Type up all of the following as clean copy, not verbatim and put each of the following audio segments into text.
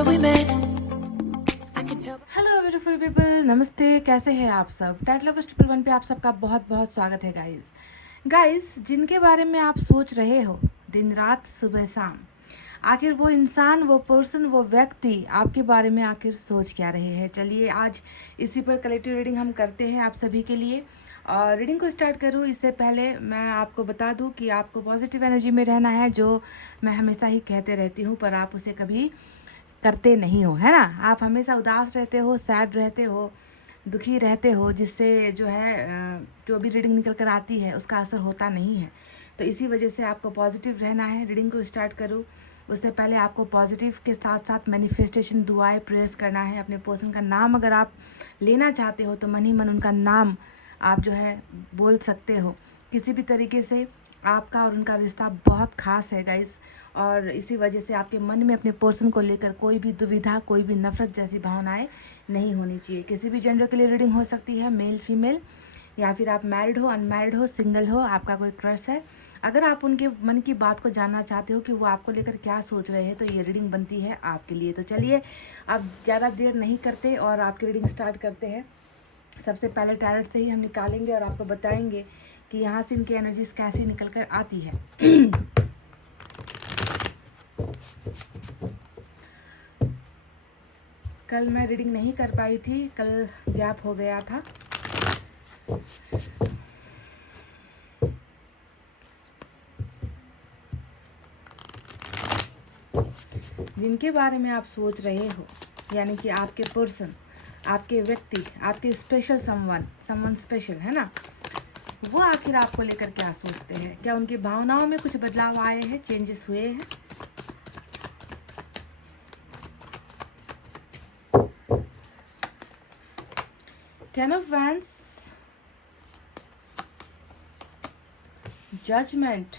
summer we met. I can tell. Hello beautiful people, नमस्ते। कैसे हैं आप सब? टैट लवर्स 111 पे आप सबका बहुत बहुत स्वागत है गाइस। जिनके बारे में आप सोच रहे हो दिन रात सुबह शाम, आखिर वो इंसान, वो पर्सन, वो व्यक्ति आपके बारे में आखिर सोच क्या रहे हैं। चलिए आज इसी पर कलेक्टिव रीडिंग हम करते हैं आप सभी के लिए। और रीडिंग को स्टार्ट करूँ इससे पहले मैं आपको बता दूं कि आपको पॉजिटिव एनर्जी में रहना है, जो मैं हमेशा ही कहते रहती हूँ, पर आप उसे कभी करते नहीं हो, है ना। आप हमेशा उदास रहते हो, सैड रहते हो, दुखी रहते हो, जिससे जो है जो भी रीडिंग निकल कर आती है उसका असर होता नहीं है। तो इसी वजह से आपको पॉजिटिव रहना है। रीडिंग को स्टार्ट करूँ उससे पहले आपको पॉजिटिव के साथ साथ मैनिफेस्टेशन, दुआएं, प्रेयर्स करना है। अपने पर्सन का नाम अगर आप लेना चाहते हो तो मन ही मन उनका नाम आप जो है बोल सकते हो। किसी भी तरीके से आपका और उनका रिश्ता बहुत ख़ास है गाइस, और इसी वजह से आपके मन में अपने पर्सन को लेकर कोई भी दुविधा, कोई भी नफ़रत जैसी भावनाएं नहीं होनी चाहिए। किसी भी जेंडर के लिए रीडिंग हो सकती है, मेल फीमेल, या फिर आप मैरिड हो, अनमैरिड हो, सिंगल हो, आपका कोई क्रश है। अगर आप उनके मन की बात को जानना चाहते हो कि वो आपको लेकर क्या सोच रहे हैं तो ये रीडिंग बनती है आपके लिए। तो चलिए अब ज़्यादा देर नहीं करते और आपकी रीडिंग स्टार्ट करते हैं। सबसे पहले टैरेट से ही हम निकालेंगे और आपको बताएंगे कि यहाँ से इनकी एनर्जीज कैसी निकल कर आती है। कल मैं रीडिंग नहीं कर पाई थी, कल गैप हो गया था। जिनके बारे में आप सोच रहे हो, यानी कि आपके पर्सन, आपके व्यक्ति, आपके स्पेशल समवन स्पेशल, है ना, वो आखिर आपको लेकर क्या सोचते हैं। क्या उनकी भावनाओं में कुछ बदलाव आए हैं, चेंजेस हुए हैं? Ten of wands, judgement,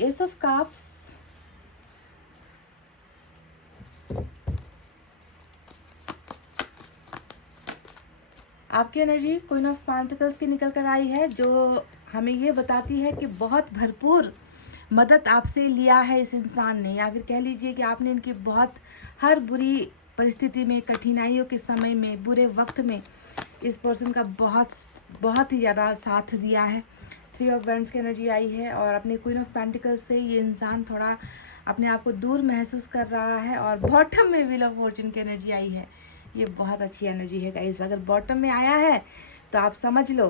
ace of cups, आपकी एनर्जी क्वीन ऑफ पेंटिकल्स की निकल कर आई है, जो हमें ये बताती है कि बहुत भरपूर मदद आपसे लिया है इस इंसान ने, या फिर कह लीजिए कि आपने इनकी बहुत हर बुरी परिस्थिति में, कठिनाइयों के समय में, बुरे वक्त में इस पर्सन का बहुत ही ज़्यादा साथ दिया है। 3 ऑफ वैंड्स की एनर्जी आई है और अपने क्वीन ऑफ पेंटिकल्स से ये इंसान थोड़ा अपने आप को दूर महसूस कर रहा है। और बॉटम में व्हील ऑफ फॉर्चून की एनर्जी आई है। ये बहुत अच्छी एनर्जी है गाइस। अगर बॉटम में आया है तो आप समझ लो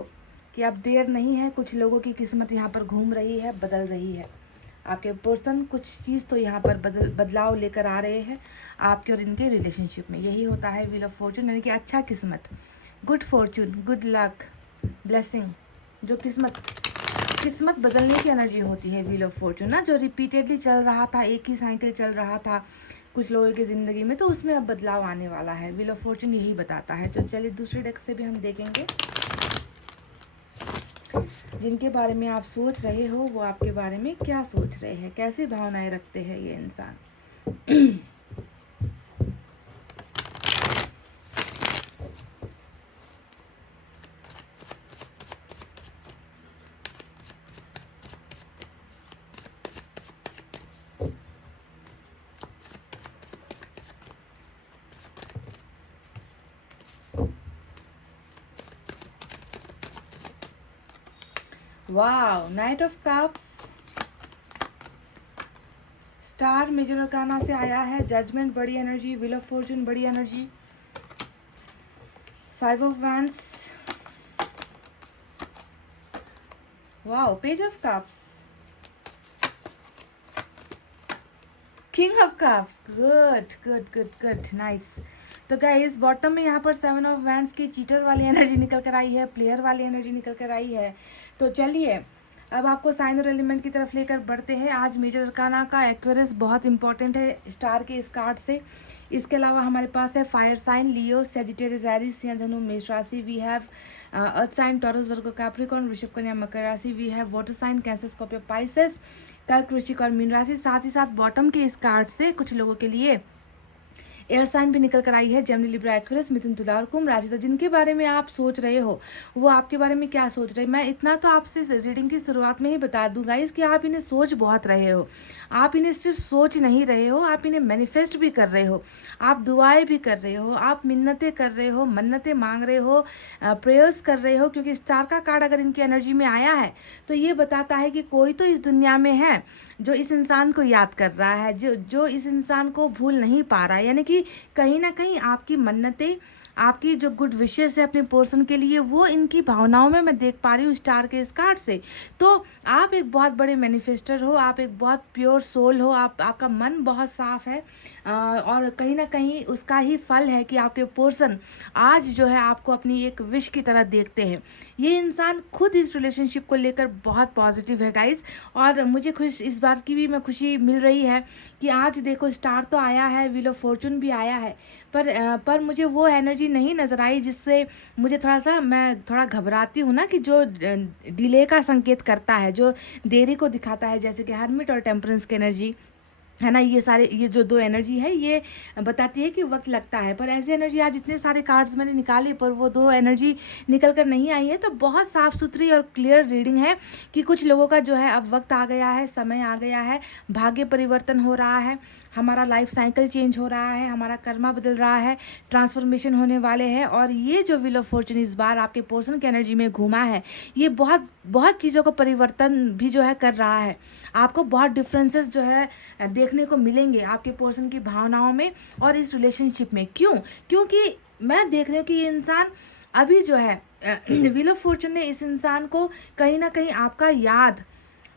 कि अब देर नहीं है। कुछ लोगों की किस्मत यहाँ पर घूम रही है, बदल रही है। आपके पर्सन कुछ चीज़ तो यहाँ पर बदलाव लेकर आ रहे हैं आपके और इनके रिलेशनशिप में। यही होता है व्हील ऑफ फॉर्चून, यानी कि अच्छा किस्मत, good Fortune, good luck, blessing. जो किस्मत बदलने की एनर्जी होती है व्हील ऑफ फॉर्चून ना, जो रिपीटेडली चल रहा था, एक ही साइकिल चल रहा था कुछ लोगों की ज़िंदगी में, तो उसमें अब बदलाव आने वाला है। व्हील ऑफ फॉर्चून यही बताता है। तो चलिए दूसरे डेक से भी हम देखेंगे। जिनके बारे में आप सोच रहे हो वो आपके बारे में क्या सोच रहे हैं, कैसी भावनाएं रखते हैं ये इंसान। Wow, knight of cups, star major arcana से आया है। जजमेंट बड़ी एनर्जी, व्हील ऑफ फॉर्चून बड़ी energy, 5 of wands, wow, page of cups, king of cups. Good good good good, nice. तो गाइस बॉटम में यहाँ पर 7 ऑफ वैंड्स की चीटर वाली एनर्जी निकल कर आई है, प्लेयर वाली एनर्जी निकल कर आई है। तो चलिए अब आपको साइन और एलिमेंट की तरफ लेकर बढ़ते हैं। आज मेजर अरकाना का एक्वेरियस बहुत इंपॉर्टेंट है स्टार के इस कार्ड से। इसके अलावा हमारे पास है fire sign, Leo, Sagittarius, Aries, सिंह, धनु, मेष राशि। We have earth sign, Taurus, Virgo, Capricorn, वृषभ, कन्या, मकर राशि। We have water sign, Cancer, Scorpio, Pisces, कर्क, वृश्चिक और मीन राशि। साथ ही साथ बॉटम के इस कार्ड से कुछ लोगों के लिए एयर साइन भी निकल कर आई है, जेमिनी, लिब्रा, एक्वेरियस, मिथुन, तुला और कुंभ राशि। तो जिनके बारे में आप सोच रहे हो वो आपके बारे में क्या सोच रहे हैं, मैं इतना तो आपसे रीडिंग की शुरुआत में ही बता दूँ गाइस कि आप इन्हें सोच बहुत रहे हो। आप इन्हें सिर्फ सोच नहीं रहे हो, आप इन्हें मैनिफेस्ट भी कर रहे हो, आप दुआएं भी कर रहे हो, आप मिन्नतें कर रहे हो, मन्नतें मांग रहे हो, प्रेयर्स कर रहे हो। क्योंकि स्टार का कार्ड अगर इनकी एनर्जी में आया है तो ये बताता है कि कोई तो इस दुनिया में है जो इस इंसान को याद कर रहा है, जो इस इंसान को भूल नहीं पा रहा है। यानी कि कहीं ना कहीं आपकी मन्नतें, आपकी जो गुड विशेस है अपने पर्सन के लिए, वो इनकी भावनाओं में मैं देख पा रही हूँ स्टार के इस कार्ड से। तो आप एक बहुत बड़े मैनिफेस्टर हो, आप एक बहुत प्योर सोल हो, आपका मन बहुत साफ है, और कहीं ना कहीं उसका ही फल है कि आपके पर्सन आज जो है आपको अपनी एक विश की तरह देखते हैं। ये इंसान खुद इस रिलेशनशिप को लेकर बहुत पॉजिटिव है गाइस, और मुझे इस बात की भी मैं खुशी मिल रही है कि आज देखो स्टार तो आया है, व्हील ऑफ फॉर्चून भी आया है, पर मुझे वो एनर्जी नहीं नज़र आई जिससे मुझे मैं थोड़ा घबराती हूँ ना, कि जो डिले का संकेत करता है, जो देरी को दिखाता है, जैसे कि हर्मिट और टेम्परेंस की एनर्जी है ना। ये जो दो एनर्जी है ये बताती है कि वक्त लगता है, पर ऐसी एनर्जी आज इतने सारे कार्ड्स मैंने निकाले पर वो दो एनर्जी निकल कर नहीं आई है। तो बहुत साफ़ सुथरी और क्लियर रीडिंग है कि कुछ लोगों का जो है अब वक्त आ गया है, समय आ गया है, भाग्य परिवर्तन हो रहा है, हमारा लाइफ साइकिल चेंज हो रहा है, हमारा कर्मा बदल रहा है, ट्रांसफॉर्मेशन होने वाले हैं। और ये जो व्हील ऑफ फॉर्चून इस बार आपके पर्सन की एनर्जी में घूमा है, ये बहुत बहुत चीज़ों को परिवर्तन भी जो है कर रहा है। आपको बहुत डिफरेंसेस जो है देखने को मिलेंगे आपके पर्सन की भावनाओं में और इस रिलेशनशिप में। क्योंकि मैं देख रही हूँ कि ये इंसान अभी जो है व्हील ऑफ फॉर्चून ने इस इंसान को कहीं ना कहीं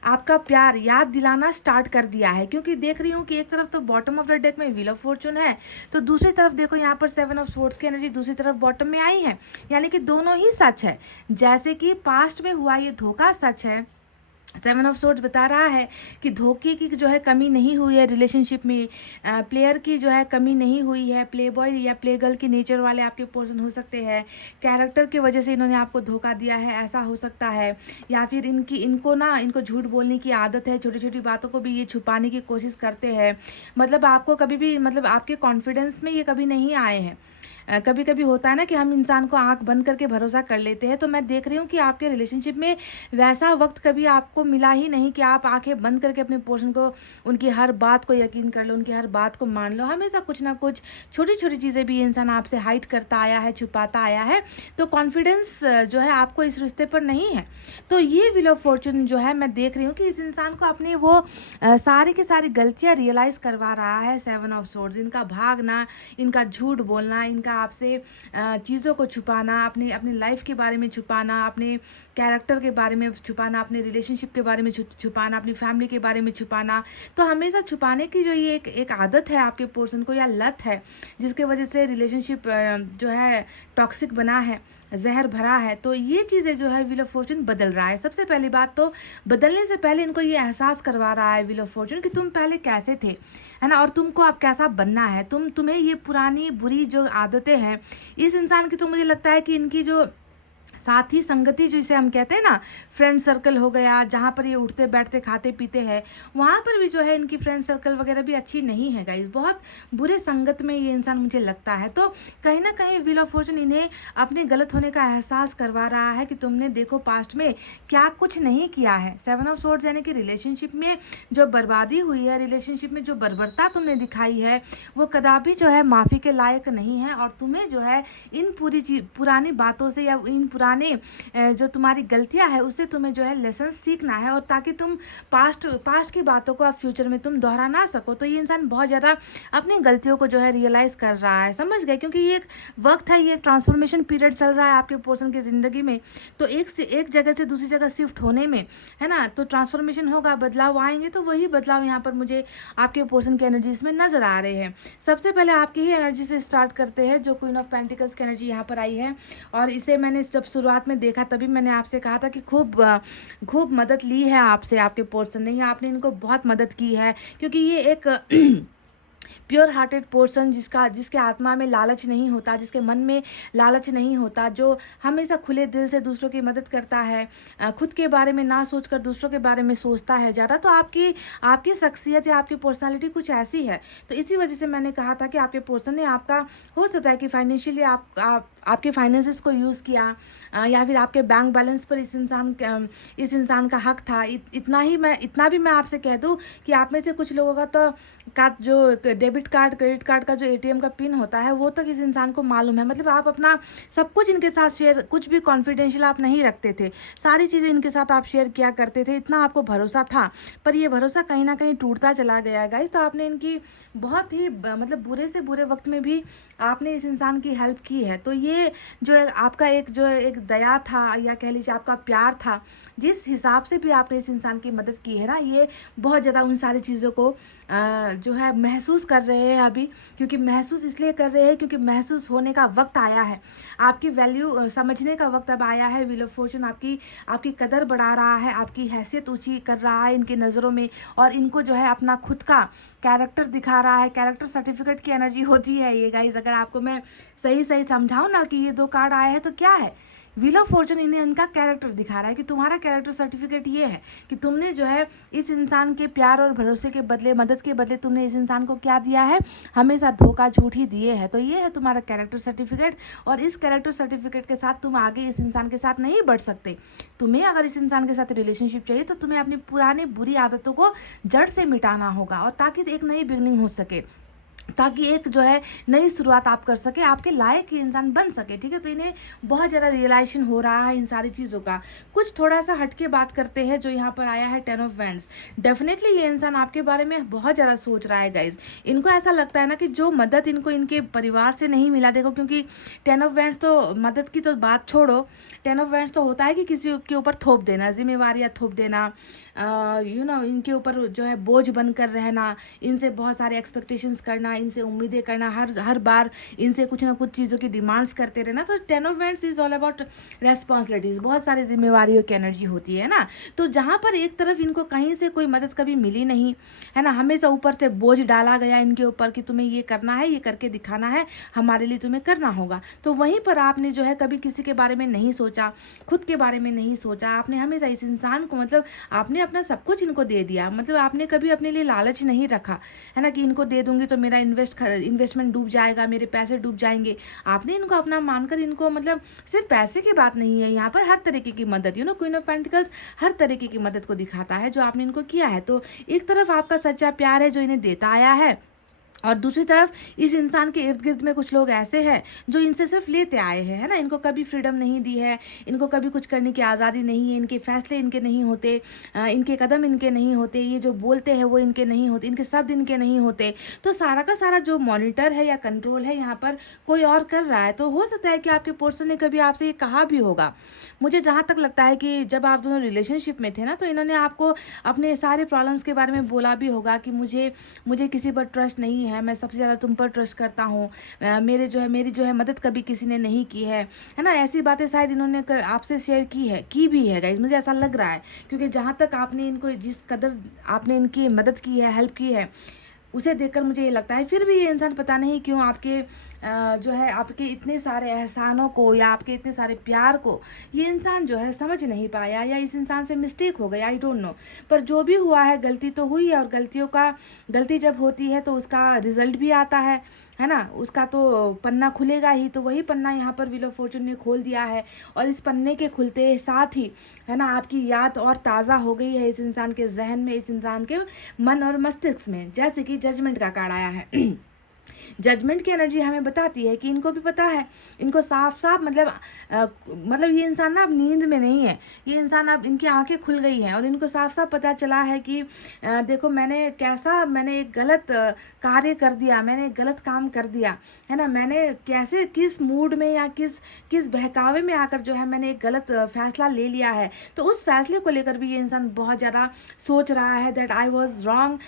आपका प्यार याद दिलाना स्टार्ट कर दिया है। क्योंकि देख रही हूँ कि एक तरफ तो बॉटम ऑफ द डेक में व्हील ऑफ फॉर्चून है, तो दूसरी तरफ देखो यहाँ पर 7 ऑफ स्वॉर्ड्स की एनर्जी दूसरी तरफ बॉटम में आई है। यानी कि दोनों ही सच है। जैसे कि पास्ट में हुआ ये धोखा सच है, 7 ऑफ स्वॉर्ड्स बता रहा है कि धोखे की जो है कमी नहीं हुई है रिलेशनशिप में, प्लेयर की जो है कमी नहीं हुई है, प्ले बॉय या प्ले गर्ल की नेचर वाले आपके पर्सन हो सकते हैं, कैरेक्टर की वजह से इन्होंने आपको धोखा दिया है, ऐसा हो सकता है। या फिर इनको झूठ बोलने की आदत है, छोटी छोटी बातों को भी ये छुपाने की कोशिश करते हैं। मतलब आपको कभी भी आपके कॉन्फिडेंस में ये कभी नहीं आए हैं। कभी कभी होता है ना कि हम इंसान को आंख बंद करके भरोसा कर लेते हैं। तो मैं देख रही हूँ कि आपके रिलेशनशिप में वैसा वक्त कभी आपको मिला ही नहीं कि आप आंखें बंद करके अपने पर्सन को, उनकी हर बात को यकीन कर लो, उनकी हर बात को मान लो। हमेशा कुछ ना कुछ छोटी छोटी चीज़ें भी ये इंसान आपसे हाइड करता आया है, छुपाता आया है। तो कॉन्फिडेंस जो है आपको इस रिश्ते पर नहीं है। तो ये व्हील ऑफ फॉर्चून जो है मैं देख रही हूँ कि इस इंसान को अपनी वो सारी की सारी गलतियाँ रियलाइज़ करवा रहा है 7 ऑफ स्वॉर्ड्स। इनका भागना, इनका झूठ बोलना, इनका आपसे चीज़ों को छुपाना, अपनी लाइफ के बारे में छुपाना, अपने कैरेक्टर के बारे में छुपाना, अपने रिलेशनशिप के बारे में छुपाना, अपनी फैमिली के बारे में छुपाना। तो हमेशा छुपाने की जो ये एक आदत है आपके पर्सन को, या लत है, जिसके वजह से रिलेशनशिप जो है टॉक्सिक बना है, जहर भरा है। तो ये चीज़ें जो है व्हील ऑफ फॉर्चून बदल रहा है। सबसे पहली बात तो बदलने से पहले इनको ये एहसास करवा रहा है व्हील ऑफ फॉर्चून कि तुम पहले कैसे थे, है ना, और तुमको अब कैसा बनना है। तुम्हें ये पुरानी बुरी जो आदतें हैं इस इंसान की, तो मुझे लगता है कि इनकी जो साथी संगति जिसे हम कहते हैं ना, फ्रेंड सर्कल हो गया, जहाँ पर ये उठते बैठते खाते पीते हैं, वहाँ पर भी जो है इनकी फ्रेंड सर्कल वगैरह भी अच्छी नहीं है गाइस। बहुत बुरे संगत में ये इंसान मुझे लगता है। तो कहीं ना कहीं व्हील ऑफ फॉर्चून इन्हें अपने गलत होने का एहसास करवा रहा है कि तुमने देखो पास्ट में क्या कुछ नहीं किया है। 7 ऑफ स्वॉर्ड्स यानी कि रिलेशनशिप में जो बर्बादी हुई है, रिलेशनशिप में जो बर्बरता तुमने दिखाई है, वो कदापि जो है माफ़ी के लायक नहीं है। और तुम्हें जो है इन पुरानी बातों से या इन पुराने जो तुम्हारी गलतियां है उससे तुम्हें जो है लेसन सीखना है, और ताकि तुम पास्ट की बातों को अब फ्यूचर में तुम दोहरा ना सको। तो ये इंसान बहुत ज़्यादा अपनी गलतियों को जो है रियलाइज़ कर रहा है, समझ गए। क्योंकि ये एक वक्त है, ये एक ट्रांसफॉर्मेशन पीरियड चल रहा है आपके पर्सन की ज़िंदगी में। तो एक जगह से दूसरी जगह शिफ्ट होने में, है ना, तो ट्रांसफॉर्मेशन होगा, बदलाव आएंगे। तो वही बदलाव यहाँ पर मुझे आपके पर्सन की एनर्जीज में नज़र आ रहे हैं। सबसे पहले आपकी ही एनर्जी से स्टार्ट करते हैं, जो क्वीन ऑफ पेंटिकल्स की एनर्जी यहाँ पर आई है। और इसे मैंने जब शुरुआत में देखा तभी मैंने आपसे कहा था कि खूब मदद ली है आपसे आपके पर्सन ने, या आपने इनको बहुत मदद की है। क्योंकि ये एक प्योर हार्टेड पर्सन, जिसके आत्मा में लालच नहीं होता, जिसके मन में लालच नहीं होता, जो हमेशा खुले दिल से दूसरों की मदद करता है, खुद के बारे में ना सोचकर दूसरों के बारे में सोचता है ज़्यादा, तो आपकी आपकी शख्सियत या आपकी पर्सनालिटी कुछ ऐसी है। तो इसी वजह से मैंने कहा था कि आपके पर्सन ने आपका, हो सकता है कि फाइनेंशियली आपके फाइनेंसेस को यूज़ किया, या फिर आपके बैंक बैलेंस पर इस इंसान का हक था। इतना भी मैं आपसे कह दूं कि आप में से कुछ लोगों का जो डेबिट कार्ड, क्रेडिट कार्ड का जो एटीएम का पिन होता है, वो तक इस इंसान को मालूम है। मतलब आप अपना सब कुछ इनके साथ शेयर, कुछ भी कॉन्फिडेंशियल आप नहीं रखते थे, सारी चीज़ें इनके साथ आप शेयर किया करते थे, इतना आपको भरोसा था। पर ये भरोसा कहीं ना कहीं टूटता चला गया गाइस। तो आपने इनकी बहुत ही मतलब बुरे से बुरे वक्त में भी आपने इस इंसान की हेल्प की है। तो ये जो आपका एक दया था, या कह लीजिए आपका प्यार था, जिस हिसाब से भी आपने इस इंसान की मदद की है ना, ये बहुत ज़्यादा उन सारी चीज़ों को जो है महसूस कर रहे हैं अभी। क्योंकि महसूस इसलिए कर रहे हैं क्योंकि महसूस होने का वक्त आया है, आपकी वैल्यू समझने का वक्त अब आया है। व्हील ऑफ फॉर्चून आपकी कदर बढ़ा रहा है, आपकी हैसियत ऊंची कर रहा है इनकी नज़रों में, और इनको जो है अपना खुद का कैरेक्टर दिखा रहा है। कैरेक्टर सर्टिफिकेट की एनर्जी होती है ये गाइज। अगर आपको मैं सही सही समझाऊँ ना कि ये 2 कार्ड आए हैं तो क्या है, व्हील ऑफ फॉर्चून इन्हें उनका कैरेक्टर दिखा रहा है कि तुम्हारा कैरेक्टर सर्टिफिकेट ये है कि तुमने जो है इस इंसान के प्यार और भरोसे के बदले, मदद के बदले, तुमने इस इंसान को क्या दिया है, हमेशा धोखा झूठ ही दिए हैं। तो ये है तुम्हारा कैरेक्टर सर्टिफिकेट, और इस कैरेक्टर सर्टिफिकेट के साथ तुम आगे इस इंसान के साथ नहीं बढ़ सकते। तुम्हें अगर इस इंसान के साथ रिलेशनशिप चाहिए तो तुम्हें अपनी पुरानी बुरी आदतों को जड़ से मिटाना होगा, और ताकि एक नई बिगनिंग हो सके, ताकि एक जो है नई शुरुआत आप कर सके, आपके लायक ही इंसान बन सके। ठीक है, तो इन्हें बहुत ज़्यादा रियलाइजेशन हो रहा है इन सारी चीज़ों का। कुछ थोड़ा सा हटके बात करते हैं जो यहाँ पर आया है 10 ऑफ वैंड्स। डेफिनेटली ये इंसान आपके बारे में बहुत ज़्यादा सोच रहा है गाइज। इनको ऐसा लगता है ना कि जो मदद इनको इनके परिवार से नहीं मिला, देखो क्योंकि 10 ऑफ वैंड्स तो मदद की तो बात छोड़ो, 10 ऑफ वैंड्स तो होता है कि किसी के ऊपर थोप देना, जिम्मेवारियाँ थोप देना, इनके ऊपर जो है बोझ बनकर रहना, इनसे बहुत सारे एक्सपेक्टेशंस करना, इनसे उम्मीदें करना, हर बार इनसे कुछ ना कुछ चीज़ों की डिमांड्स करते रहना। तो 10 of wands is all about responsibilities, बहुत सारी जिम्मेवारियों की एनर्जी होती है ना। तो जहाँ पर एक तरफ इनको कहीं से कोई मदद कभी मिली नहीं है ना, हमेशा ऊपर से बोझ डाला गया इनके ऊपर कि तुम्हें ये करना है, ये करके दिखाना है, हमारे लिए तुम्हें करना होगा। तो वहीं पर आपने जो है कभी किसी के बारे में नहीं सोचा, खुद के बारे में नहीं सोचा। आपने हमेशा इस इंसान को, मतलब आपने अपना सब कुछ इनको दे दिया। मतलब आपने कभी अपने लिए लालच नहीं रखा है ना, कि इनको दे दूंगी तो मेरा इन्वेस्टमेंट डूब जाएगा, मेरे पैसे डूब जाएंगे। आपने इनको अपना मानकर, इनको मतलब सिर्फ पैसे की बात नहीं है यहाँ पर, हर तरीके की मदद, क्वीन ऑफ पेंटिकल्स हर तरीके की मदद को दिखाता है जो आपने इनको किया है। तो एक तरफ आपका सच्चा प्यार है जो इन्हें देता आया है, और दूसरी तरफ इस इंसान के इर्द गिर्द में कुछ लोग ऐसे हैं जो इनसे सिर्फ लेते आए हैं, है ना। इनको कभी फ्रीडम नहीं दी है, इनको कभी कुछ करने की आज़ादी नहीं है, इनके फैसले इनके नहीं होते, इनके कदम इनके नहीं होते, ये जो बोलते हैं वो इनके नहीं होते, इनके शब्द इनके नहीं होते। तो सारा का सारा जो मॉनिटर है या कंट्रोल है यहाँ पर कोई और कर रहा है। तो हो सकता है कि आपके पर्सन ने कभी आपसे ये कहा भी होगा। मुझे जहाँ तक लगता है कि जब आप दोनों रिलेशनशिप में थे ना, तो इन्होंने आपको अपने सारे प्रॉब्लम्स के बारे में बोला भी होगा कि मुझे किसी पर ट्रस्ट नहीं है, मैं सबसे ज़्यादा तुम पर ट्रस्ट करता हूँ, मेरी जो है मदद कभी किसी ने नहीं की है ना। ऐसी बातें शायद इन्होंने आपसे शेयर की भी है गाइज, मुझे ऐसा लग रहा है। क्योंकि जहाँ तक आपने इनको, जिस कदर आपने इनकी मदद की है, हेल्प की है, उसे देखकर मुझे ये लगता है फिर भी ये इंसान पता नहीं क्यों आपके जो है आपके इतने सारे एहसानों को या आपके इतने सारे प्यार को ये इंसान जो है समझ नहीं पाया, या इस इंसान से मिस्टेक हो गया, आई डोंट नो। पर जो भी हुआ है, गलती तो हुई है, और गलती जब होती है तो उसका रिजल्ट भी आता है ना, उसका तो पन्ना खुलेगा ही। तो वही पन्ना यहाँ पर व्हील ऑफ फॉर्चून ने खोल दिया है, और इस पन्ने के खुलते साथ ही है ना आपकी याद और ताज़ा हो गई है इस इंसान के जहन में, इस इंसान के मन और मस्तिष्क में। जैसे कि जजमेंट का कार्ड आया है जजमेंट की एनर्जी हमें बताती है कि इनको भी पता है, इनको साफ साफ मतलब ये इंसान ना अब नींद में नहीं है, ये इंसान अब, इनकी आंखें खुल गई हैं और इनको साफ साफ पता चला है कि देखो मैंने एक गलत कार्य कर दिया, मैंने एक गलत काम कर दिया है ना, मैंने कैसे, किस मूड में या किस बहकावे में आकर जो है मैंने एक गलत फैसला ले लिया है। तो उस फैसले को लेकर भी ये इंसान बहुत ज़्यादा सोच रहा है दैट आई वॉज रॉन्ग,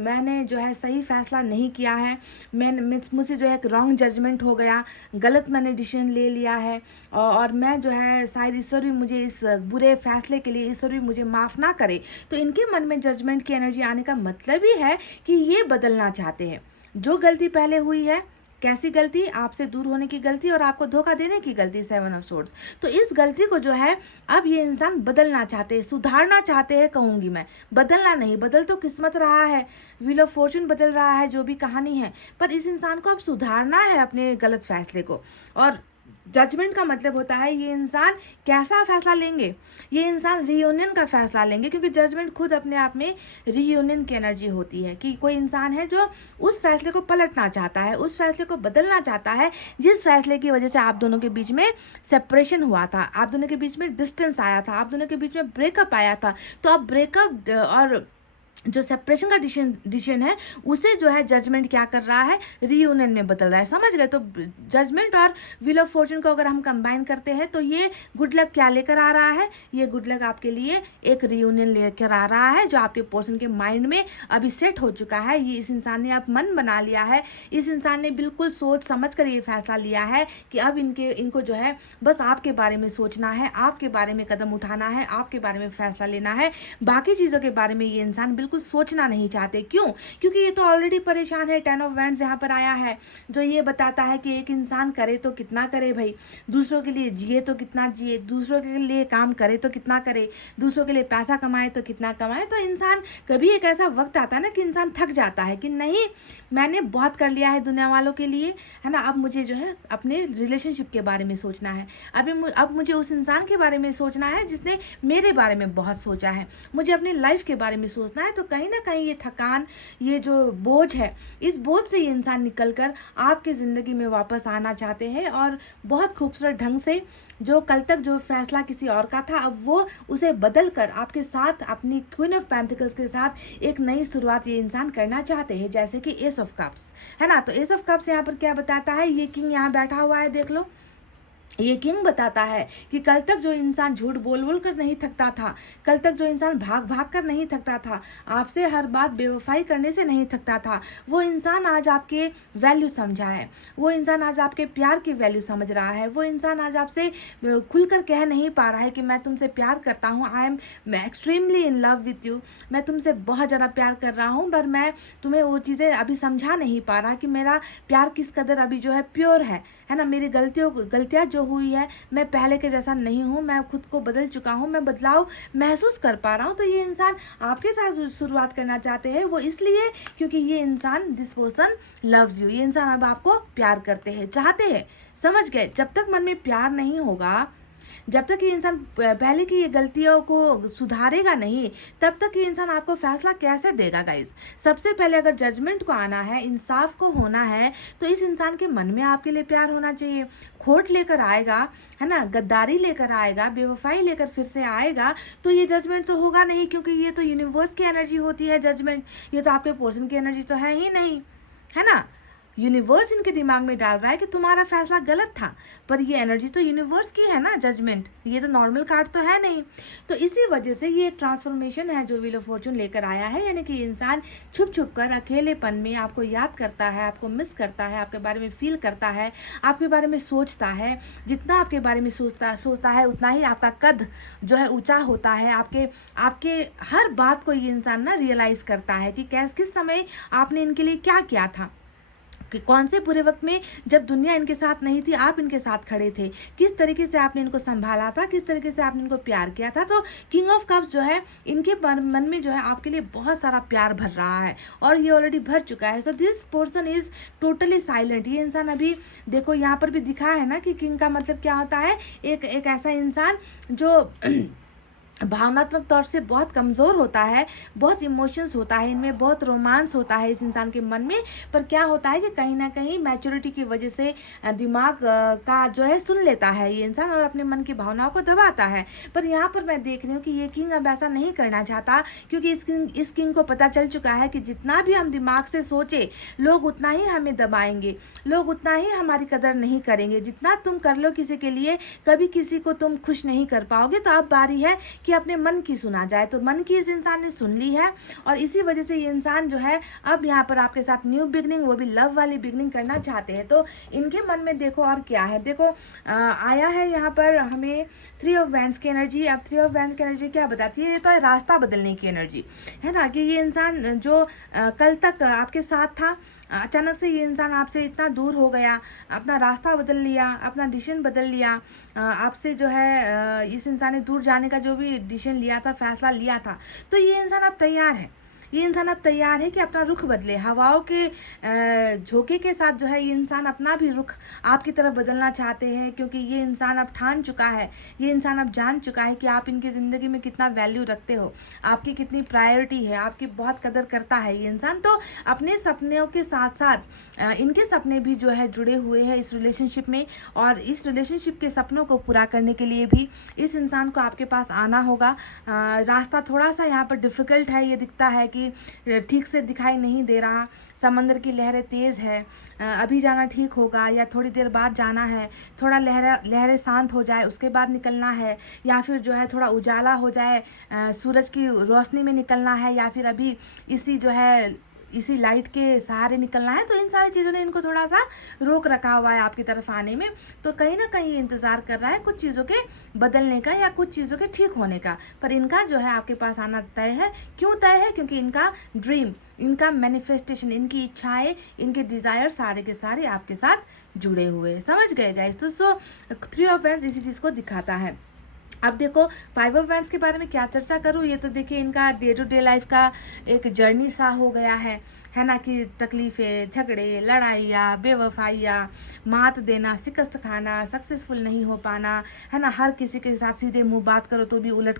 मैंने जो है सही फैसला नहीं किया है, मुझसे जो है एक रॉन्ग जजमेंट हो गया, गलत मैंने डिसीजन ले लिया है, और मैं जो है शायद ईश्वर भी मुझे इस बुरे फैसले के लिए ईश्वर भी मुझे माफ़ ना करे। तो इनके मन में जजमेंट की एनर्जी आने का मतलब ही है कि ये बदलना चाहते हैं। जो गलती पहले हुई है, कैसी गलती, आपसे दूर होने की गलती और आपको धोखा देने की गलती, 7 ऑफ सोर्ड्स। तो इस गलती को जो है अब ये इंसान बदलना चाहते हैं, सुधारना चाहते हैं कहूँगी मैं, बदलना नहीं। बदल तो किस्मत रहा है, व्हील ऑफ फॉर्चून बदल रहा है, जो भी कहानी है, पर इस इंसान को अब सुधारना है अपने गलत फैसले को। और जजमेंट का मतलब होता है ये इंसान कैसा फैसला लेंगे, ये इंसान रीयूनियन का फैसला लेंगे, क्योंकि जजमेंट खुद अपने आप में रीयूनियन की एनर्जी होती है कि कोई इंसान है जो उस फैसले को पलटना चाहता है, उस फैसले को बदलना चाहता है जिस फैसले की वजह से आप दोनों के बीच में सेपरेशन हुआ था, आप दोनों के बीच में डिस्टेंस आया था, आप दोनों के बीच में ब्रेकअप आया था। तो अब ब्रेकअप और जो सेपरेशन का डिसीजन है उसे जो है जजमेंट क्या कर रहा है, रीयूनियन में बदल रहा है। समझ गए? तो जजमेंट और व्हील ऑफ फॉर्चून को अगर हम कंबाइन करते हैं तो ये गुड लक क्या लेकर आ रहा है, ये गुड लक आपके लिए एक रीयूनियन लेकर आ रहा है जो आपके पर्सन के माइंड में अभी सेट हो चुका है। ये इस इंसान ने अब मन बना लिया है, इस इंसान ने बिल्कुल सोच समझ कर ये फैसला लिया है कि अब इनको जो है बस आपके बारे में सोचना है, आपके बारे में कदम उठाना है, आपके बारे में फैसला लेना है। बाकी चीज़ों के बारे में ये इंसान बिल्कुल सोचना नहीं चाहते। क्यों? क्योंकि ये तो ऑलरेडी परेशान है। 10 ऑफ वैंड्स यहाँ पर आया है जो ये बताता है कि एक इंसान करे तो कितना करे भाई, दूसरों के लिए जिए तो कितना जिए, दूसरों के लिए काम करे तो कितना करे, दूसरों के लिए पैसा कमाए तो कितना कमाए। तो इंसान कभी एक ऐसा वक्त आता है ना कि इंसान थक जाता है कि नहीं, मैंने बहुत कर लिया है दुनिया वालों के लिए, है ना, अब मुझे जो है अपने रिलेशनशिप के बारे में सोचना है, अब मुझे उस इंसान के बारे में सोचना है जिसने मेरे बारे में बहुत सोचा है, मुझे अपनी लाइफ के बारे में सोचना है। तो कहीं ना कहीं ये थकान, ये जो बोझ है, इस बोझ से ये इंसान निकलकर आपकी ज़िंदगी में वापस आना चाहते हैं और बहुत खूबसूरत ढंग से जो कल तक जो फैसला किसी और का था अब वो उसे बदल कर आपके साथ, अपनी क्वीन ऑफ पेंटिकल्स के साथ एक नई शुरुआत ये इंसान करना चाहते हैं, जैसे कि एस ऑफ कप्स, है ना। तो एस ऑफ कप्स यहाँ पर क्या बताता है, ये किंग यहाँ बैठा हुआ है, देख लो। ये किंग बताता है कि कल तक जो इंसान झूठ बोल बोल कर नहीं थकता था, कल तक जो इंसान भाग भाग कर नहीं थकता था, आपसे हर बात बेवफाई करने से नहीं थकता था, वो इंसान आज आपके वैल्यू समझा है, वो इंसान आज आपके प्यार की वैल्यू समझ रहा है, वो इंसान आज आपसे खुलकर कह नहीं पा रहा है कि मैं तुमसे प्यार करता हूँ, I am extremely in love with you, मैं तुमसे बहुत ज़्यादा प्यार कर रहा हूँ, पर मैं तुम्हें वो चीज़ें अभी समझा नहीं पा रहा कि मेरा प्यार किस कदर अभी जो है प्योर है ना। मेरी गलतियाँ जो हुई है, मैं पहले के जैसा नहीं हूँ, मैं खुद को बदल चुका हूँ, मैं बदलाव महसूस कर पा रहा हूँ। तो ये इंसान आपके साथ शुरुआत करना चाहते हैं, वो इसलिए क्योंकि ये इंसान, दिस पर्सन लव्स यू, ये इंसान अब आपको प्यार करते हैं, चाहते हैं। समझ गए? जब तक मन में प्यार नहीं होगा, जब तक ये इंसान पहले की ये गलतियों को सुधारेगा नहीं, तब तक ये इंसान आपको फैसला कैसे देगा गाइस। सबसे पहले अगर जजमेंट को आना है, इंसाफ को होना है, तो इस इंसान के मन में आपके लिए प्यार होना चाहिए। खोट लेकर आएगा, है ना, गद्दारी लेकर आएगा, बेवफाई लेकर फिर से आएगा, तो ये जजमेंट तो होगा नहीं, क्योंकि ये तो यूनिवर्स की एनर्जी होती है जजमेंट, ये तो आपके पर्सन की एनर्जी तो है ही नहीं, है ना। यूनिवर्स इनके दिमाग में डाल रहा है कि तुम्हारा फैसला गलत था, पर ये एनर्जी तो यूनिवर्स की है ना, जजमेंट, ये तो नॉर्मल कार्ड तो है नहीं। तो इसी वजह से ये एक ट्रांसफॉर्मेशन है जो व्हील ऑफ फॉर्चून लेकर आया है, यानी कि इंसान छुप छुप कर अकेलेपन में आपको याद करता है, आपको मिस करता है, आपके बारे में फील करता है, आपके बारे में सोचता है। जितना आपके बारे में सोचता है उतना ही आपका कद जो है ऊंचा होता है। आपके हर बात को ये इंसान ना रियलाइज़ करता है कि किस समय आपने इनके लिए क्या किया था, कि कौन से बुरे वक्त में जब दुनिया इनके साथ नहीं थी आप इनके साथ खड़े थे, किस तरीके से आपने इनको संभाला था, किस तरीके से आपने इनको प्यार किया था। तो किंग ऑफ कप्स जो है इनके मन में जो है आपके लिए बहुत सारा प्यार भर रहा है और ये ऑलरेडी भर चुका है। So this person is totally silent. ये इंसान अभी देखो यहाँ पर भी दिखा है ना कि किंग का मतलब क्या होता है, एक ऐसा इंसान जो भावनात्मक तौर से बहुत कमज़ोर होता है, बहुत इमोशंस होता है, इनमें बहुत रोमांस होता है इस इंसान के मन में, पर क्या होता है कि कहीं ना कहीं मैच्योरिटी की वजह से दिमाग का जो है सुन लेता है ये इंसान और अपने मन की भावनाओं को दबाता है। पर यहाँ पर मैं देख रही हूँ कि ये किंग अब ऐसा नहीं करना चाहता, क्योंकि इस किंग को पता चल चुका है कि जितना भी हम दिमाग से सोचे लोग उतना ही हमें दबाएंगे, लोग उतना ही हमारी कदर नहीं करेंगे। जितना तुम कर लो किसी के लिए, कभी किसी को तुम खुश नहीं कर पाओगे। तो अब बारी है कि कि अपने मन की सुना जाए। तो मन की इस इंसान ने सुन ली है और इसी वजह से ये इंसान जो है अब यहाँ पर आपके साथ न्यू बिगनिंग, वो भी लव वाली बिगनिंग करना चाहते हैं। तो इनके मन में देखो और क्या है, देखो आया है यहाँ पर हमें 3 ऑफ वैंड्स की एनर्जी। अब 3 ऑफ वैंड्स की एनर्जी क्या बताती है, ये तो है रास्ता बदलने की एनर्जी, है ना, कि ये इंसान जो कल तक आपके साथ था, अचानक से ये इंसान आपसे इतना दूर हो गया, अपना रास्ता बदल लिया, अपना डिसीजन बदल लिया, आपसे जो है इस इंसान ने दूर जाने का जो भी डिसीजन लिया था, फैसला लिया था, तो ये इंसान अब तैयार है। ये इंसान अब तैयार है कि अपना रुख बदले, हवाओं के झोंके के साथ जो है ये इंसान अपना भी रुख आपकी तरफ बदलना चाहते हैं, क्योंकि ये इंसान अब ठान चुका है, ये इंसान अब जान चुका है कि आप इनकी ज़िंदगी में कितना वैल्यू रखते हो, आपकी कितनी प्रायोरिटी है, आपकी बहुत कदर करता है ये इंसान। तो अपने सपनों के साथ साथ इनके सपने भी जो है जुड़े हुए हैं इस रिलेशनशिप में, और इस रिलेशनशिप के सपनों को पूरा करने के लिए भी इस इंसान को आपके पास आना होगा। रास्ता थोड़ा सा यहाँ पर डिफ़िकल्ट है, ये दिखता है कि ठीक से दिखाई नहीं दे रहा, समंदर की लहरें तेज़ है, अभी जाना ठीक होगा या थोड़ी देर बाद जाना है, थोड़ा लहरें शांत हो जाए उसके बाद निकलना है, या फिर जो है थोड़ा उजाला हो जाए, सूरज की रोशनी में निकलना है, या फिर अभी इसी लाइट के सहारे निकलना है। तो इन सारी चीज़ों ने इनको थोड़ा सा रोक रखा हुआ है आपकी तरफ आने में। तो कहीं ना कहीं ये इंतज़ार कर रहा है कुछ चीज़ों के बदलने का या कुछ चीज़ों के ठीक होने का, पर इनका जो है आपके पास आना तय है। क्यों तय है? क्योंकि इनका ड्रीम, इनका मैनिफेस्टेशन, इनकी इच्छाएं, इनके डिज़ायर सारे के सारे आपके साथ जुड़े हुए हैं। समझ गए गाइस? तो 3 ऑफ वैंड्स इसी चीज़ को दिखाता है। अब देखो 5 ऑफ वैंड्स के बारे में क्या चर्चा करूँ, ये तो देखिए इनका डे टू डे लाइफ का एक जर्नी सा हो गया है ना, कि तकलीफ़ें, झगड़े, लड़ाइयाँ, बेवफाइयाँ, मात देना, शिकस्त खाना, सक्सेसफुल नहीं हो पाना, है ना, हर किसी के साथ सीधे मुंह बात करो तो भी उलट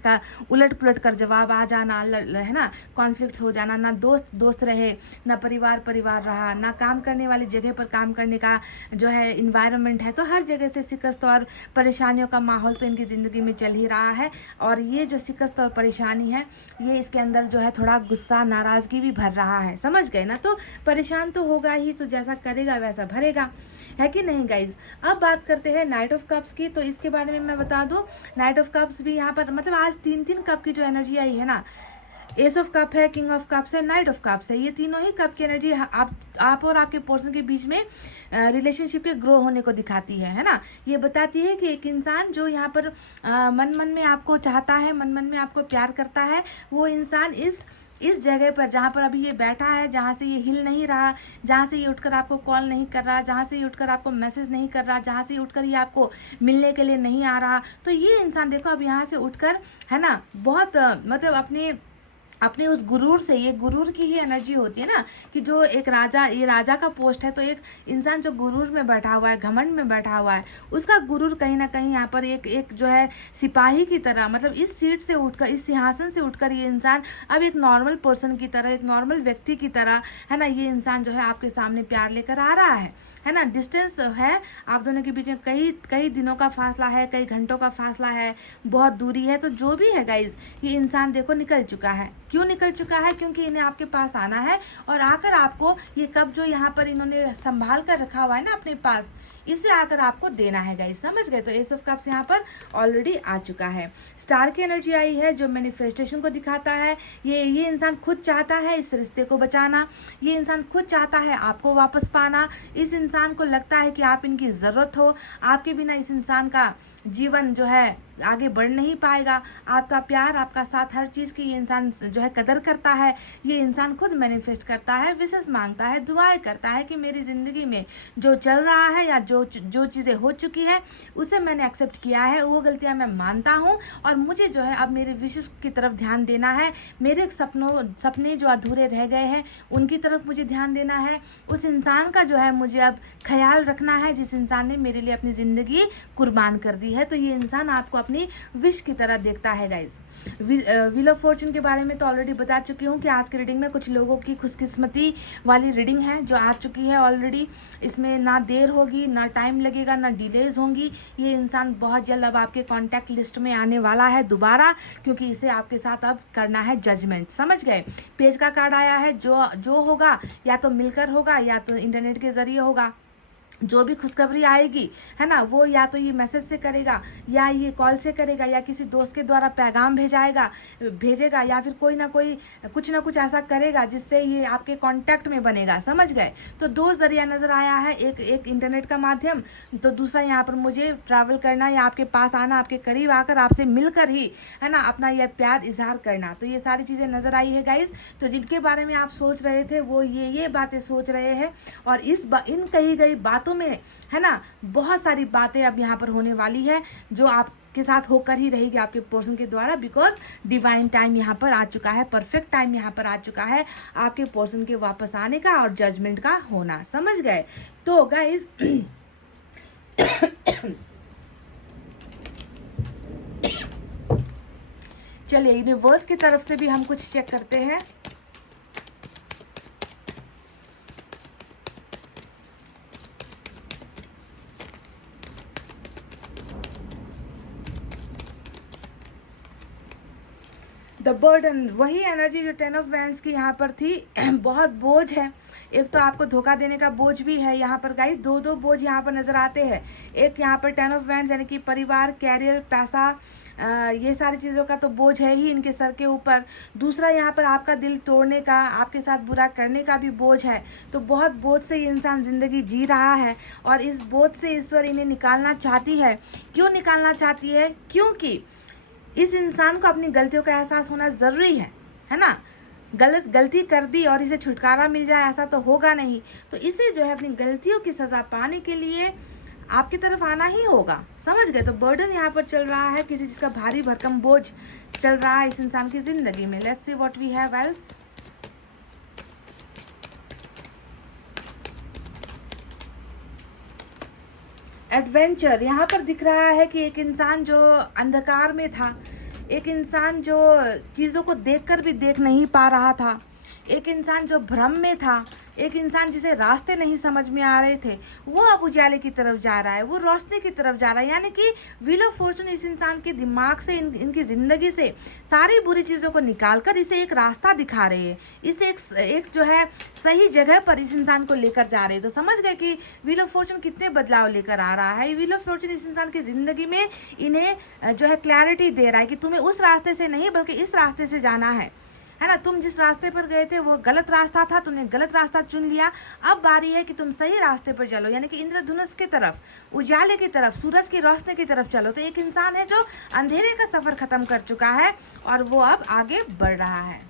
पुलट कर जवाब आ जाना, है ना, कॉन्फ्लिक्ट हो जाना, ना दोस्त रहे, ना परिवार रहा, ना काम करने वाली जगह पर काम करने का जो है इन्वायरमेंट है, तो हर जगह से शिकस्त और परेशानियों का माहौल तो इनकी ज़िंदगी में चल ही रहा है। और ये जो शिकस्त और परेशानी है, ये इसके अंदर जो है थोड़ा गुस्सा, नाराज़गी भी भर रहा है। समझ गए ना? तो परेशान तो होगा ही, तो जैसा करेगा वैसा भरेगा, है कि नहीं गाइज? अब बात करते हैं नाइट ऑफ कप्स की। तो इसके बारे में मैं बता दूं, नाइट ऑफ कप्स भी यहाँ पर मतलब आज 3 कप की जो एनर्जी आई है ना, एस ऑफ कप है, किंग ऑफ कप्स है, नाइट ऑफ कप्स है, ये तीनों ही कप की एनर्जी आप और आपके पर्सन के बीच में रिलेशनशिप के ग्रो होने को दिखाती है ना। ये बताती है कि एक इंसान जो यहाँ पर मन में आपको चाहता है, मन में आपको प्यार करता है, वो इंसान इस जगह पर जहाँ पर अभी ये बैठा है, जहाँ से ये हिल नहीं रहा, जहाँ से ये उठकर आपको कॉल नहीं कर रहा, जहाँ से ये उठकर आपको मैसेज नहीं कर रहा, जहाँ से ये उठकर ये आपको मिलने के लिए नहीं आ रहा, तो ये इंसान देखो अब यहाँ से उठकर, है ना, बहुत मतलब अपने उस गुरूर से, ये गुरूर की ही एनर्जी होती है ना, कि जो एक राजा, ये राजा का पोस्ट है, तो एक इंसान जो गुरूर में बैठा हुआ है, घमंड में बैठा हुआ है, उसका गुरूर कहीं ना कहीं यहाँ पर एक जो है सिपाही की तरह, मतलब इस सीट से उठकर, इस सिंहासन से उठकर ये इंसान अब एक नॉर्मल पर्सन की तरह, एक नॉर्मल व्यक्ति की तरह, है ना, ये इंसान जो है आपके सामने प्यार लेकर आ रहा है ना। डिस्टेंस है आप दोनों के बीच में, कई दिनों का फासला है, कई घंटों का फासला है, बहुत दूरी है, तो जो भी है गाइज, ये इंसान देखो निकल चुका है। क्यों निकल चुका है? क्योंकि इन्हें आपके पास आना है और आकर आपको ये कप जो यहाँ पर इन्होंने संभाल कर रखा हुआ है ना अपने पास, इसे आकर आपको देना है गाइस। समझ गए? तो एस ऑफ कप्स यहाँ पर ऑलरेडी आ चुका है। स्टार की एनर्जी आई है जो मैनिफेस्टेशन को दिखाता है। ये इंसान खुद चाहता है इस रिश्ते को बचाना, ये इंसान खुद चाहता है आपको वापस पाना, इस इंसान को लगता है कि आप इनकी ज़रूरत हो, आपके बिना इस इंसान का जीवन जो है आगे बढ़ नहीं पाएगा। आपका प्यार, आपका साथ, हर चीज़ की ये इंसान जो है कदर करता है। ये इंसान खुद मैनिफेस्ट करता है, विशेष मांगता है, दुआएं करता है कि मेरी ज़िंदगी में जो चल रहा है या जो चीज़ें हो चुकी है उसे मैंने एक्सेप्ट किया है, वो गलतियां मैं मानता हूँ और मुझे जो है अब मेरे विशेष की तरफ ध्यान देना है। मेरे सपने जो अधूरे रह गए हैं उनकी तरफ मुझे ध्यान देना है। उस इंसान का जो है मुझे अब ख्याल रखना है जिस इंसान ने मेरे लिए अपनी ज़िंदगी कुर्बान कर दी है। तो ये इंसान आपको अपनी विश की तरह देखता है गाइज। व्हील ऑफ फॉर्चून के बारे में तो ऑलरेडी बता चुकी हूँ कि आज की रीडिंग में कुछ लोगों की खुशकिस्मती वाली रीडिंग है जो आ चुकी है ऑलरेडी। इसमें ना देर होगी, ना टाइम लगेगा, ना डिलेज होंगी। ये इंसान बहुत जल्द अब आपके कॉन्टैक्ट लिस्ट में आने वाला है दोबारा, क्योंकि इसे आपके साथ अब करना है जजमेंट। समझ गए? पेज का कार्ड आया है, जो होगा या तो मिलकर होगा या तो इंटरनेट के ज़रिए होगा। जो भी खुशखबरी आएगी, है ना, वो या तो ये मैसेज से करेगा, या ये कॉल से करेगा, या किसी दोस्त के द्वारा पैगाम भेजेगा, या फिर कोई ना कोई कुछ ना कुछ ऐसा करेगा जिससे ये आपके कांटेक्ट में बनेगा। समझ गए? तो दो ज़रिया नज़र आया है, एक इंटरनेट का माध्यम, तो दूसरा यहाँ पर मुझे ट्रैवल करना या आपके पास आना, आपके करीब आकर आपसे मिलकर ही, है ना, अपना यह प्यार इजहार करना। तो ये सारी चीज़ें नज़र आई है गाइस। तो जिनके बारे में आप सोच रहे थे वो ये बातें सोच रहे हैं, और इन कही गई बातों में, है ना, बहुत सारी बातें अब यहाँ पर होने वाली है जो आपके साथ होकर ही रहेगी आपके पर्सन के द्वारा, बिकॉज डिवाइन टाइम यहाँ पर आ चुका है, परफेक्ट टाइम यहाँ पर आ चुका है आपके पर्सन के वापस आने का और जजमेंट का होना। समझ गए? तो गाइस चलिए यूनिवर्स की तरफ से भी हम कुछ चेक करते हैं। द बर्डन, वही एनर्जी जो 10 ऑफ वैंड्स की यहाँ पर थी, बहुत बोझ है। एक तो आपको धोखा देने का बोझ भी है यहाँ पर गाइस, दो बोझ यहाँ पर नज़र आते हैं। एक यहाँ पर 10 ऑफ वैंड्स यानी कि परिवार, कैरियर, पैसा, ये सारी चीज़ों का तो बोझ है ही इनके सर के ऊपर। दूसरा यहाँ पर आपका दिल तोड़ने का, आपके साथ बुरा करने का भी बोझ है। तो बहुत बोझ से ये इंसान ज़िंदगी जी रहा है, और इस बोझ से ईश्वर इन्हें निकालना चाहती है। क्यों निकालना चाहती है? क्योंकि इस इंसान को अपनी गलतियों का एहसास होना ज़रूरी है ना। गलती कर दी और इसे छुटकारा मिल जाए ऐसा तो होगा नहीं। तो इसे जो है अपनी गलतियों की सज़ा पाने के लिए आपकी तरफ आना ही होगा। समझ गए? तो बर्डन यहाँ पर चल रहा है, किसी चीज़ का भारी भरकम बोझ चल रहा है इस इंसान की ज़िंदगी में। Let's see what we have else. Adventure यहाँ पर दिख रहा है कि एक इंसान जो अंधकार में था, एक इंसान जो चीज़ों को देखकर भी देख नहीं पा रहा था, एक इंसान जो भ्रम में था, एक इंसान जिसे रास्ते नहीं समझ में आ रहे थे, वो अब उजाले की तरफ जा रहा है, वो रोशनी की तरफ जा रहा है। यानी कि व्हील ऑफ फॉर्चून इस इंसान के दिमाग से, इनकी ज़िंदगी से सारी बुरी चीज़ों को निकाल कर इसे एक रास्ता दिखा रहे हैं, इसे एक जो है सही जगह पर इस इंसान को लेकर जा रहे हैं। तो समझ गए कि व्हील ऑफ फॉर्चून कितने बदलाव लेकर आ रहा है। व्हील ऑफ फॉर्चून इस इंसान की ज़िंदगी में इन्हें जो है क्लैरिटी दे रहा है कि तुम्हें उस रास्ते से नहीं बल्कि इस रास्ते से जाना है ना। तुम जिस रास्ते पर गए थे वो गलत रास्ता था, तुमने गलत रास्ता चुन लिया। अब बारी है कि तुम सही रास्ते पर चलो, यानी कि इंद्रधनुष की तरफ, उजाले की तरफ, सूरज की रोशनी की तरफ चलो। तो एक इंसान है जो अंधेरे का सफ़र ख़त्म कर चुका है और वो अब आगे बढ़ रहा है।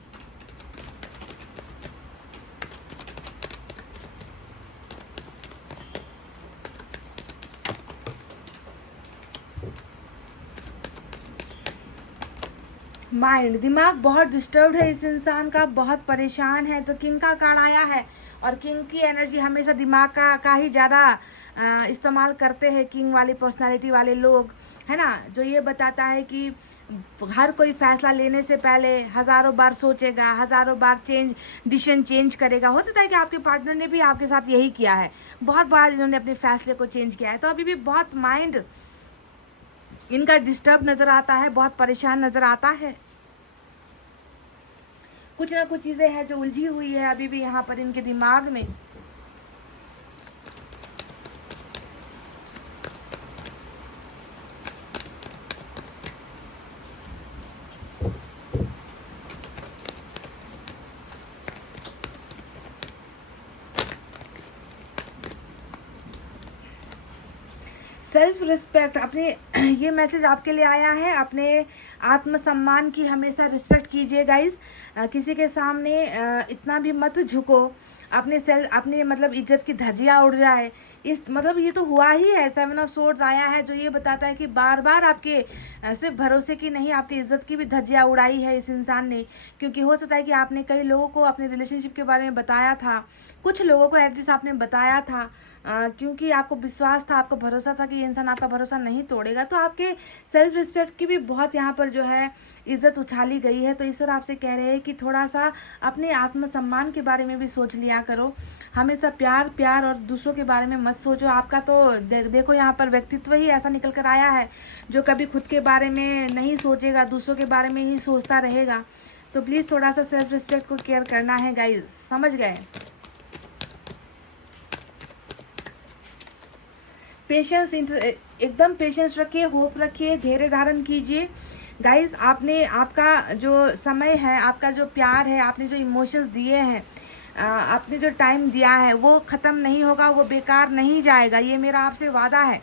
माइंड, दिमाग बहुत डिस्टर्ब्ड है इस इंसान का, बहुत परेशान है। तो किंग का कार्ड आया है, और किंग की एनर्जी हमेशा दिमाग का ही ज़्यादा इस्तेमाल करते हैं किंग वाली पर्सनालिटी वाले लोग, है ना। जो ये बताता है कि हर कोई फैसला लेने से पहले हज़ारों बार सोचेगा, हज़ारों बार डिसीजन चेंज करेगा। हो सकता है कि आपके पार्टनर ने भी आपके साथ यही किया है, बहुत बार इन्होंने अपने फैसले को चेंज किया है। तो अभी भी बहुत माइंड इनका डिस्टर्ब नज़र आता है, बहुत परेशान नज़र आता है। कुछ ना कुछ चीज़ें हैं जो उलझी हुई है अभी भी यहाँ पर इनके दिमाग में। सेल्फ रिस्पेक्ट, अपने ये मैसेज आपके लिए आया है, अपने आत्मसम्मान की हमेशा रिस्पेक्ट कीजिए गाइस। किसी के सामने इतना भी मत झुको, अपने मतलब इज्जत की धज्जियाँ उड़ जाए। इस मतलब ये तो हुआ ही है। 7 ऑफ सोर्ड्स आया है जो ये बताता है कि बार बार आपके सिर्फ भरोसे की नहीं, आपकी इज्जत की भी धज्जियाँ उड़ाई है इस इंसान ने। क्योंकि हो सकता है कि आपने कई लोगों को अपने रिलेशनशिप के बारे में बताया था, कुछ लोगों को एटलीस्ट आपने बताया था, क्योंकि आपको विश्वास था, आपको भरोसा था कि ये इंसान आपका भरोसा नहीं तोड़ेगा। तो आपके सेल्फ रिस्पेक्ट की भी बहुत यहाँ पर जो है इज्जत उछाली गई है। तो ईश्वर आपसे कह रहे हैं कि थोड़ा सा अपने आत्मसम्मान के बारे में भी सोच लिया करो। हमेशा प्यार और दूसरों के बारे में मत सोचो। आपका तो देखो यहाँ पर व्यक्तित्व ही ऐसा निकल कर आया है जो कभी खुद के बारे में नहीं सोचेगा, दूसरों के बारे में ही सोचता रहेगा। तो प्लीज़ थोड़ा सा सेल्फ रिस्पेक्ट को केयर करना है गाइज, समझ गए। पेशेंस, एकदम पेशेंस रखिए, होप रखिए, धैर्य धारण कीजिए। गाइस, आपने आपका जो समय है, आपका जो प्यार है, आपने जो इमोशंस दिए हैं, आपने जो टाइम दिया है, वो ख़त्म नहीं होगा, वो बेकार नहीं जाएगा। ये मेरा आपसे वादा है,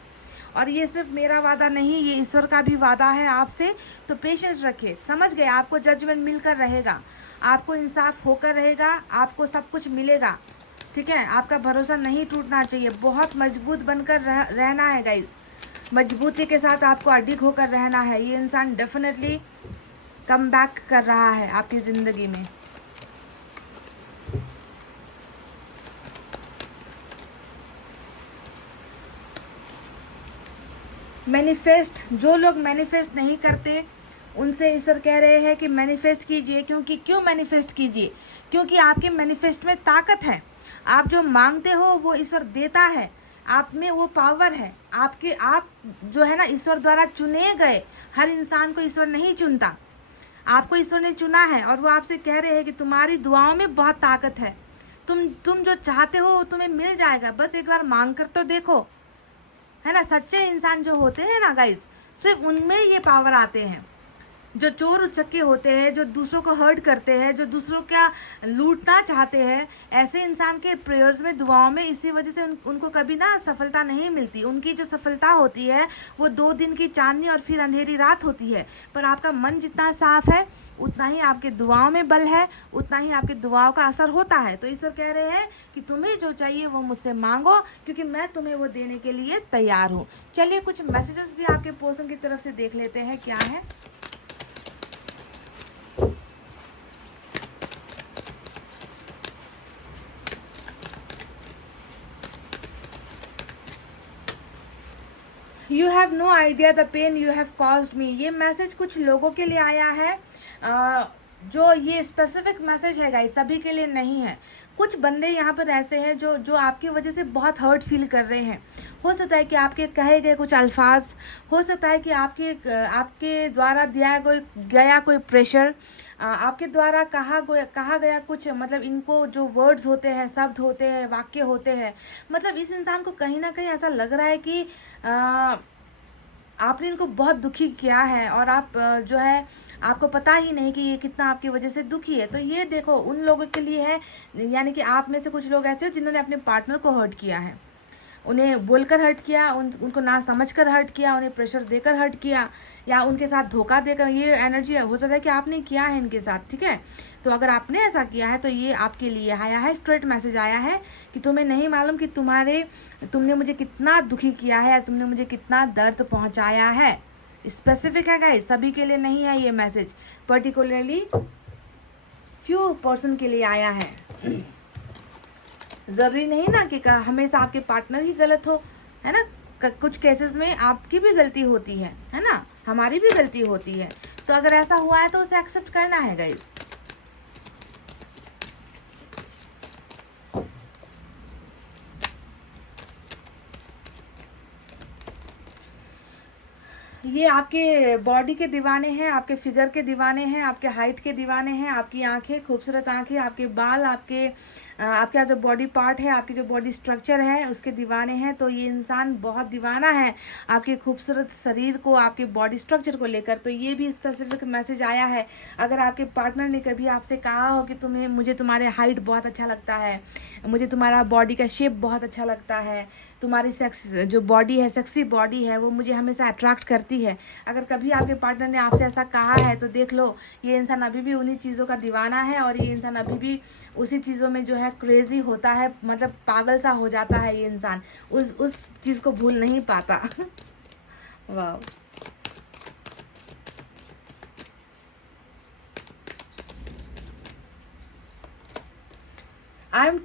और ये सिर्फ मेरा वादा नहीं, ये ईश्वर का भी वादा है आपसे। तो पेशेंस रखिए, समझ गए? आपको जजमेंट मिलकर रहेगा, आपको इंसाफ होकर रहेगा, आपको सब कुछ मिलेगा, ठीक है? आपका भरोसा नहीं टूटना चाहिए, बहुत मजबूत बनकर रहना है गाइस। मजबूती के साथ आपको अडिग होकर रहना है। ये इंसान डेफिनेटली कम बैक कर रहा है आपकी ज़िंदगी में। मैनिफेस्ट, जो लोग मैनिफेस्ट नहीं करते उनसे ईश्वर कह रहे हैं कि मैनिफेस्ट कीजिए। क्यों मैनिफेस्ट कीजिए? क्योंकि आपके मैनिफेस्ट में ताकत है। आप जो मांगते हो वो ईश्वर देता है, आप में वो पावर है। आप जो है ना, ईश्वर द्वारा चुने गए। हर इंसान को ईश्वर नहीं चुनता, आपको ईश्वर ने चुना है, और वो आपसे कह रहे हैं कि तुम्हारी दुआओं में बहुत ताकत है। तुम जो चाहते हो तुम्हें मिल जाएगा, बस एक बार मांग कर तो देखो, है ना? सच्चे इंसान जो होते हैं ना गाइस, सिर्फ उनमें ये पावर आते हैं। जो चोर उचक्के होते हैं, जो दूसरों को हर्ट करते हैं, जो दूसरों का लूटना चाहते हैं, ऐसे इंसान के प्रेयर्स में, दुआओं में, इसी वजह से उनको कभी ना सफलता नहीं मिलती। उनकी जो सफलता होती है वो 2 दिन की चांदनी और फिर अंधेरी रात होती है। पर आपका मन जितना साफ है, उतना ही आपके दुआओं में बल है, उतना ही आपकी दुआओं का असर होता है। तो ईश्वर कह रहे हैं कि तुम्हें जो चाहिए वो मुझसे मांगो, क्योंकि मैं तुम्हें वो देने के लिए तैयार हूँ। चलिए कुछ मैसेजेस भी आपके पर्सन की तरफ से देख लेते हैं क्या है। You have no idea the pain you have caused me. ये मैसेज कुछ लोगों के लिए आया है, जो ये स्पेसिफिक मैसेज है गाइस, सभी के लिए नहीं है। कुछ बंदे यहाँ पर ऐसे हैं जो आपकी वजह से बहुत हर्ट फील कर रहे हैं। हो सकता है कि आपके कहे गए कुछ अल्फाज, हो सकता है कि आपके द्वारा गया कोई प्रेशर, आपके द्वारा कहा गया कुछ, मतलब इनको जो वर्ड्स होते हैं, शब्द होते हैं, वाक्य होते हैं, मतलब इस इंसान को कहीं ना कहीं ऐसा लग रहा है कि आपने इनको बहुत दुखी किया है, और आप जो है, आपको पता ही नहीं कि ये कितना आपकी वजह से दुखी है। तो ये देखो उन लोगों के लिए है, यानी कि आप में से कुछ लोग ऐसे हो जिन्होंने अपने पार्टनर को हर्ट किया है, उन्हें बोलकर हर्ट किया, उनको ना समझकर हर्ट किया, उन्हें प्रेशर देकर हर्ट किया, या उनके साथ धोखा देकर। ये एनर्जी हो सकता है कि आपने किया है इनके साथ, ठीक है? तो अगर आपने ऐसा किया है तो ये आपके लिए आया है, स्ट्रेट मैसेज आया है कि तुम्हें नहीं मालूम कि तुमने मुझे कितना दुखी किया है, तुमने मुझे कितना दर्द पहुंचाया है। स्पेसिफिक है गाइस, सभी के लिए नहीं है ये मैसेज, पर्टिकुलरली फ्यू पर्सन के लिए आया है। ज़रूरी नहीं ना कि हमेशा आपके पार्टनर ही गलत हो, है ना? कुछ केसेस में आपकी भी गलती होती है ना? हमारी भी गलती होती है। तो अगर ऐसा हुआ है तो उसे एक्सेप्ट करना है गाइस। ये आपके बॉडी के दीवाने हैं, आपके फिगर के दीवाने हैं, आपके हाइट के दीवाने हैं, आपकी आंखें, खूबसूरत आंखें, आपके बाल, आपका जो बॉडी पार्ट है, आपकी जो बॉडी स्ट्रक्चर है, उसके दीवाने हैं। तो ये इंसान बहुत दीवाना है आपके खूबसूरत शरीर को, आपके बॉडी स्ट्रक्चर को लेकर। तो ये भी स्पेसिफिक मैसेज आया है। अगर आपके पार्टनर ने कभी आपसे कहा हो कि मुझे तुम्हारे हाइट बहुत अच्छा लगता है, मुझे तुम्हारा बॉडी का शेप बहुत अच्छा लगता है, तुम्हारी जो बॉडी है, सेक्सी बॉडी है, वो मुझे हमेशा अट्रैक्ट करती है, अगर कभी आपके पार्टनर ने आपसे ऐसा कहा है तो देख लो ये इंसान अभी भी उन्हीं चीज़ों का दीवाना है, और ये इंसान अभी भी उसी चीज़ों में जो है क्रेजी होता है, मतलब पागल सा हो जाता है। ये इंसान उस चीज़ को भूल नहीं पाता। वाह। I am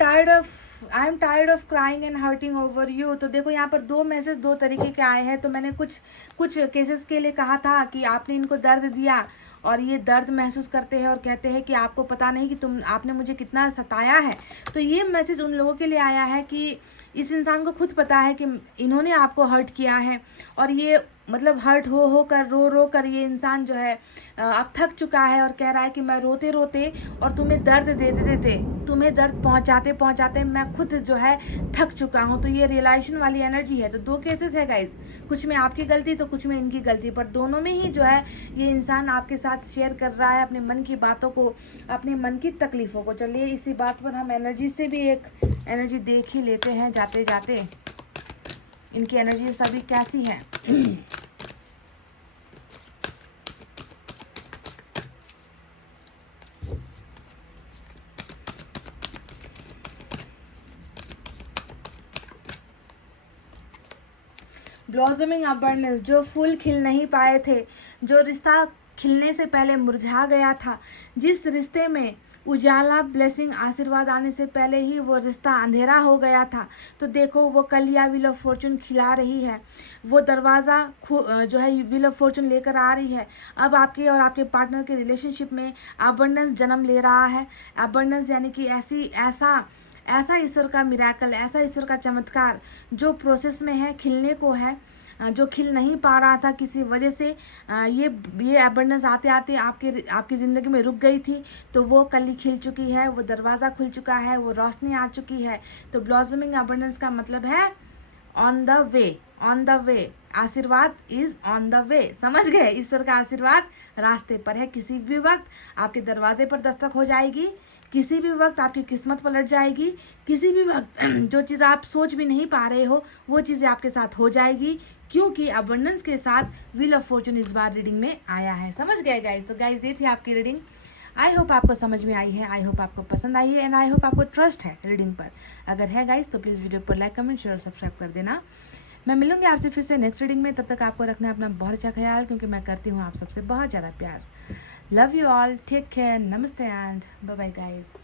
tired of crying and hurting over you. तो देखो यहाँ पर 2 मैसेज 2 तरीके के आए हैं। तो मैंने कुछ केसेस के लिए कहा था कि आपने इनको दर्द दिया, और ये दर्द महसूस करते हैं और कहते हैं कि आपको पता नहीं कि आपने मुझे कितना सताया है। तो ये मैसेज उन लोगों के लिए आया है कि इस इंसान को खुद पता है कि इन्होंने आपको हर्ट किया है, और ये मतलब हर्ट हो कर रो कर ये इंसान जो है अब थक चुका है और कह रहा है कि मैं रोते रोते और तुम्हें दर्द देते देते, तुम्हें दर्द पहुंचाते पहुंचाते मैं खुद जो है थक चुका हूं। तो ये रियलाइजेशन वाली एनर्जी है। तो दो केसेस है गाइज, कुछ में आपकी गलती तो कुछ में इनकी गलती, पर दोनों में ही जो है ये इंसान आपके साथ शेयर कर रहा है अपने मन की बातों को, अपने मन की तकलीफ़ों को। चलिए इसी बात पर हम एनर्जी से भी एक एनर्जी देख ही लेते हैं जाते जाते, इनकी एनर्जी सभी कैसी है। ब्लॉसमिंग अबंडेंस, जो फूल खिल नहीं पाए थे, जो रिश्ता खिलने से पहले मुरझा गया था, जिस रिश्ते में उजाला ब्लेसिंग आशीर्वाद आने से पहले ही वो रिश्ता अंधेरा हो गया था, तो देखो वो कलिया व्हील ऑफ फॉर्चून खिला रही है, वो दरवाज़ा जो है व्हील ऑफ फॉर्चून लेकर आ रही है। अब आपके और आपके पार्टनर के रिलेशनशिप में अबंडेंस जन्म ले रहा है। अबंडेंस यानी कि ऐसा ईश्वर का मिराकल, ऐसा ईश्वर का चमत्कार जो प्रोसेस में है, खिलने को है, जो खिल नहीं पा रहा था किसी वजह से, ये अबंडेंस आते आते आपकी ज़िंदगी में रुक गई थी, तो वो कली खिल चुकी है, वो दरवाज़ा खुल चुका है, वो रोशनी आ चुकी है। तो ब्लॉसमिंग अबंडेंस का मतलब है ऑन द वे, आशीर्वाद इज़ ऑन द वे। समझ गए? ईश्वर का आशीर्वाद रास्ते पर है, किसी भी वक्त आपके दरवाजे पर दस्तक हो जाएगी, किसी भी वक्त आपकी किस्मत पलट जाएगी, किसी भी वक्त जो चीज़ आप सोच भी नहीं पा रहे हो वो चीज़ें आपके साथ हो जाएगी, क्योंकि अबंडेंस के साथ व्हील ऑफ फॉर्चून इस बार रीडिंग में आया है। समझ गए गाइज? तो गाइज ये थी आपकी रीडिंग। आई होप आपको समझ में आई है, आई होप आपको पसंद आई है, एंड आई होप आपको ट्रस्ट है रीडिंग पर। अगर है गाइज तो प्लीज़ वीडियो पर लाइक, कमेंट, शेयर और सब्सक्राइब कर देना। मैं मिलूंगी आपसे फिर से नेक्स्ट रीडिंग में। तब तक आपको रखना है अपना बहुत अच्छा ख्याल, क्योंकि मैं करती हूँ आप सबसे बहुत ज़्यादा प्यार। Love you all, take care, नमस्ते एंड बाय बाय गाइज।